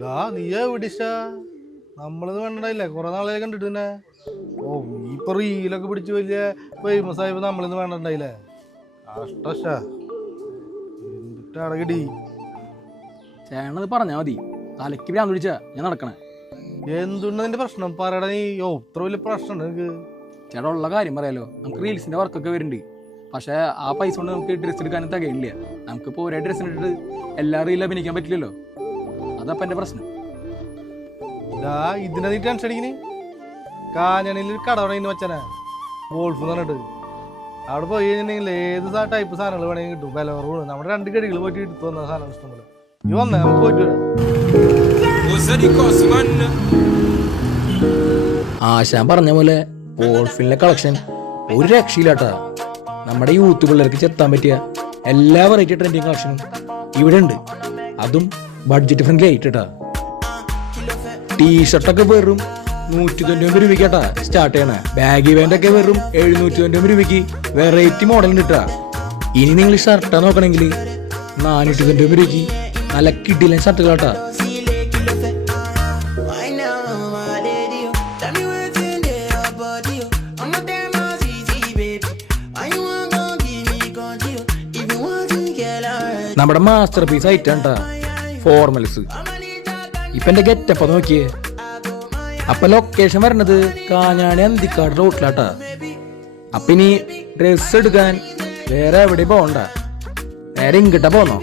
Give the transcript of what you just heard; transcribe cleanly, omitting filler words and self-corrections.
നീയാ വിടിച്ചാ നമ്മളിത് വേണ്ടല്ലേ കുറെ നാളെ കണ്ടിട്ട് തന്നെ. ഓ ഇപ്പൊ റീലൊക്കെ പിടിച്ച് വലിയ ഫേമസ് ആയപ്പോ നമ്മളിന്ന് വേണ്ടണ്ടായില്ലേ. കഷ്ട എന്നിട്ടടകിടി ചേട്ടനത് പറഞ്ഞാ മതി. തലക്ക് ഭ്രാന്ത് പിടിച്ചാ ഞാൻ നടക്കണേ. എന്തുണ്ടതിന്റെ പ്രശ്നം പറയടാ നീ. ഇത്ര വലിയ പ്രശ്നം നിനക്ക്? ചേട്ടാ ഉള്ള കാര്യം പറയാലോ, നമുക്ക് റീൽസിന്റെ വർക്കൊക്കെ വരുന്നുണ്ട്. പക്ഷെ ആ പൈസ കൊണ്ട് നമുക്ക് ഡ്രസ്സ് എടുക്കാനും തികയില്ല. നമുക്കിപ്പോൾ ഒരേ ഡ്രസ്സിന് ഇട്ടിട്ട് എല്ലാ റീലും അഭിനയിക്കാൻ പറ്റില്ലല്ലോ. അതപ്പം എൻ്റെ പ്രശ്നം. ഇതിനെ നീ ടെൻഷൻ അടിക്കണി. കാഞ്ഞണിയിൽ കട തുടങ്ങി വെച്ചാനാ വോൾഫ് എന്ന് പറഞ്ഞിട്ട്. അവിടെ പോയി കഴിഞ്ഞിട്ടുണ്ടെങ്കിൽ ഏത് ടൈപ്പ് സാധനങ്ങൾ വേണമെങ്കിൽ കിട്ടും. വില കുറവ്. നമ്മുടെ 2 കടികൾ പോയിട്ട് എടുത്തു വന്ന സാധനം ഇഷ്ടംപോലെ. ഈ വന്നേ നമുക്ക് പോയിട്ട് വരാം. ആശാൻ പറഞ്ഞ പോലെ വോൾഫിലെ കളക്ഷൻ ഒരു രക്ഷയില്ലാട്ടാ. നമ്മുടെ യൂത്ത് പിള്ളേർക്ക് ചെത്താൻ പറ്റിയ എല്ലാ വെറൈറ്റി ട്രെൻഡിങ് കളക്ഷനും ഇവിടെ ഉണ്ട്. അതും ബഡ്ജറ്റ് ഫ്രണ്ട്ലി ആയിട്ടാ. ടീഷർട്ടൊക്കെ വെറും 199 രൂപയ്ക്കാട്ടാ സ്റ്റാർട്ട് ചെയ്യണേ. ബാഗി പാൻ്റൊക്കെ വെറും 799 രൂപയ്ക്ക് വെറൈറ്റി മോഡൽ കിട്ടാ. ഇനി നിങ്ങൾ ഷർട്ടാ നോക്കണമെങ്കിൽ 499 രൂപയ്ക്ക് നല്ല കിടിലൻ ഷർട്ടുകളാട്ടാ. നമ്മുടെ മാസ്റ്റർ പീസ് ആയിട്ടാ ഫോർമൽസ്. ഇപ്പൊ എന്റെ ഗെറ്റപ്പ് നോക്കിയേ. അപ്പൊ ലൊക്കേഷൻ വരണത് കാഞ്ഞാണി അന്തിക്കാട് റോട്ടിലാട്ടാ. അപ്പൊ ഇനി ഡ്രസ് എടുക്കാൻ വേറെ എവിടെ പോകണ്ട, നേരെ ഇങ്ങോട്ടാ പോന്നോ.